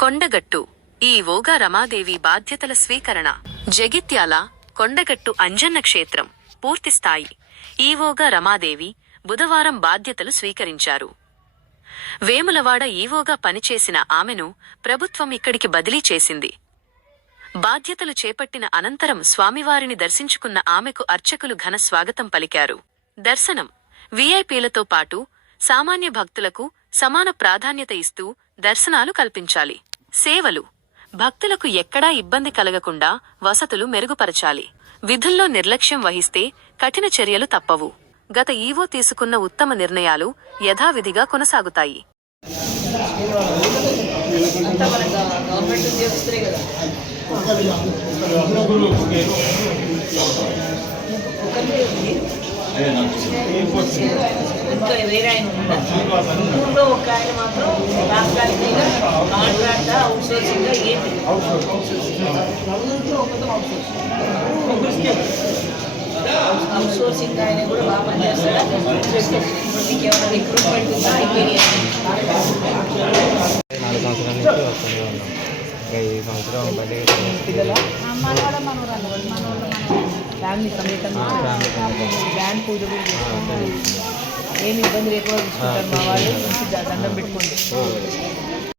కొండగట్టు ఈవోగా రమాదేవి బాధ్యతల స్వీకరణ. జగిత్యాల కొండగట్టు అంజన్న క్షేత్రం పూర్తిస్థాయి ఈవోగా రమాదేవి బుధవారం బాధ్యతలు స్వీకరించారు. వేములవాడ ఈవోగా పనిచేసిన ఆమెను ప్రభుత్వం ఇక్కడికి బదిలీ చేసింది. బాధ్యతలు చేపట్టిన అనంతరం స్వామివారిని దర్శించుకున్న ఆమెకు అర్చకులు ఘన స్వాగతం పలికారు. దర్శనం వీఐపీలతో పాటు సామాన్య భక్తులకు సమాన ప్రాధాన్యత ఇస్తూ దర్శనాలు కల్పించాలి. సేవలు భక్తులకు ఎక్కడా ఇబ్బంది కలగకుండా వసతులు మెరుగుపరచాలి. విధుల్లో నిర్లక్ష్యం వహిస్తే కఠిన చర్యలు తప్పవు. గత ఈవో తీసుకున్న ఉత్తమ నిర్ణయాలు యథావిధిగా కొనసాగుతాయి. ఊళ్ళో ఒక ఆయన మాత్రం తాత్కాలికంగా కాంట్రాక్ట్ అవుట్సోర్సింగ్ అవుట్సోర్సింగ్ ఆయన కూడా బాగా పనిచేస్తాడా? మీకు ఏమైనా రిక్రూట్మెంట్ ఉందా? అయిపోయినాయి. 4 సంవత్సరాల నుంచి వస్తూనే ఉన్నాం. ఈ సంవత్సరం ఫ్యామిలీ సమేతంగా బ్యాన్ పూజ కూడా చేస్తాం. ఏమి ఇబ్బంది లేకుండా చూసుకుంటారు మా వాళ్ళు. మంచి దండం పెట్టుకోండి.